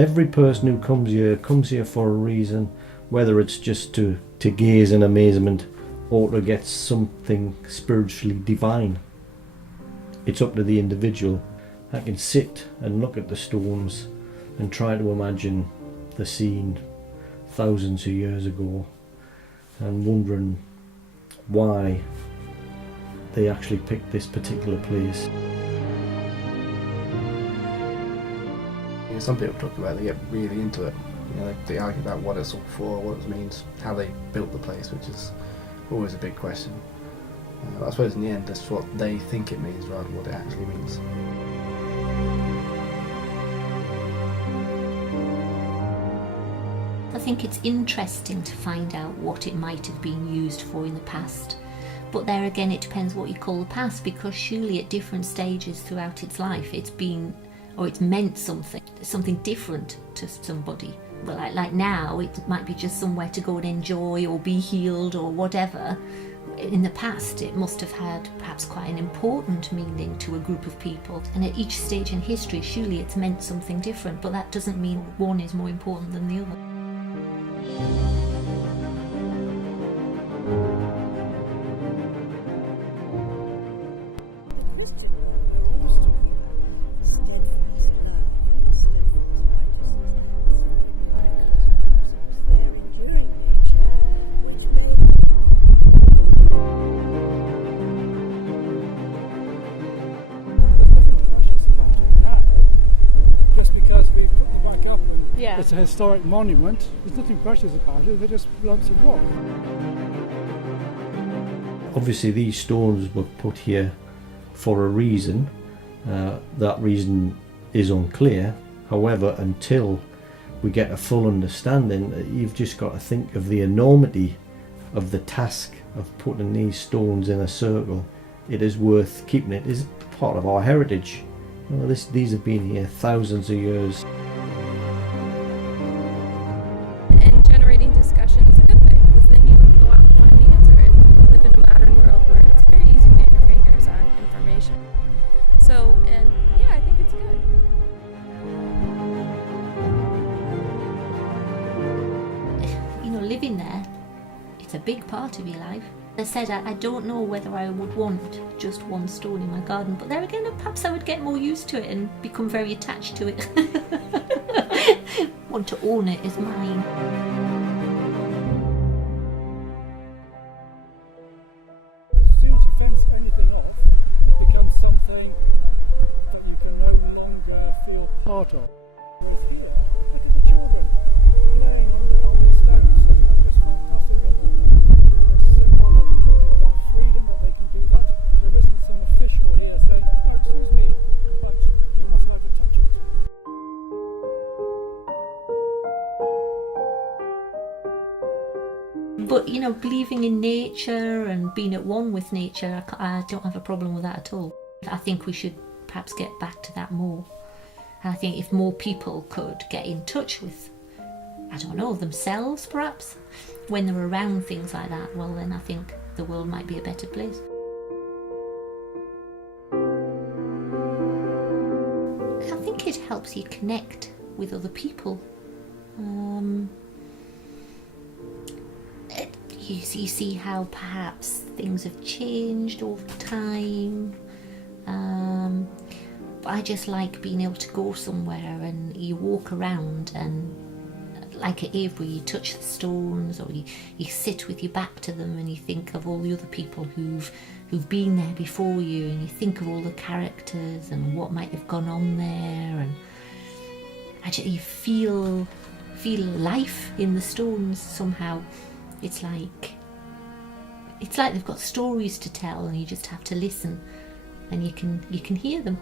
every person who comes here for a reason, whether it's just to gaze in amazement or to get something spiritually divine. It's up to the individual. I can sit and look at the stones and try to imagine the scene thousands of years ago and wondering why they actually picked this particular place. Some people talk about it, they get really into it. They argue about what it's all for, what it means, how they built the place, which is always a big question. I suppose in the end that's what they think it means rather than what it actually means. I think it's interesting to find out what it might have been used for in the past. But there again, it depends what you call the past, because surely at different stages throughout its life it's been, or it's meant something different to somebody. Well, like now it might be just somewhere to go and enjoy or be healed or whatever. In the past it must have had perhaps quite an important meaning to a group of people, and at each stage in history surely it's meant something different, but that doesn't mean one is more important than the other. It's a historic monument. There's nothing precious about it. They're just lumps of rock. Obviously these stones were put here for a reason. That reason is unclear. However, until we get a full understanding, you've just got to think of the enormity of the task of putting these stones in a circle. It is worth keeping. It is part of our heritage. These have been here thousands of years. And generating discussion is a good thing, because then you can go out and find the answer. And live in a modern world where it's very easy to get your fingers on information. So, and yeah, I think it's good. Living there, it's a big part of your life. As I said, I don't know whether I would want just one stone in my garden, but there again, perhaps I would get more used to it and become very attached to it. Want to own it as mine. As soon as you fence anything off, it becomes something that you can no longer feel part of. Whereas here, look at the children playing on these stones. It's fantastic, isn't it? It's a symbol of their freedom, that they can do that. There isn't some official here saying, oh, excuse me, right, you're not allowed to touch it. But believing in nature and being at one with nature, I don't have a problem with that at all. I think we should perhaps get back to that more. And I think if more people could get in touch with, I don't know, themselves perhaps, when they're around things like that, well then I think the world might be a better place. I think it helps you connect with other people. You see how perhaps things have changed over time. But I just like being able to go somewhere and you walk around, and like at Avebury, you touch the stones, or you sit with your back to them and you think of all the other people who've been there before you, and you think of all the characters and what might have gone on there, and actually you feel life in the stones somehow. It's like they've got stories to tell, and you just have to listen, and you can hear them.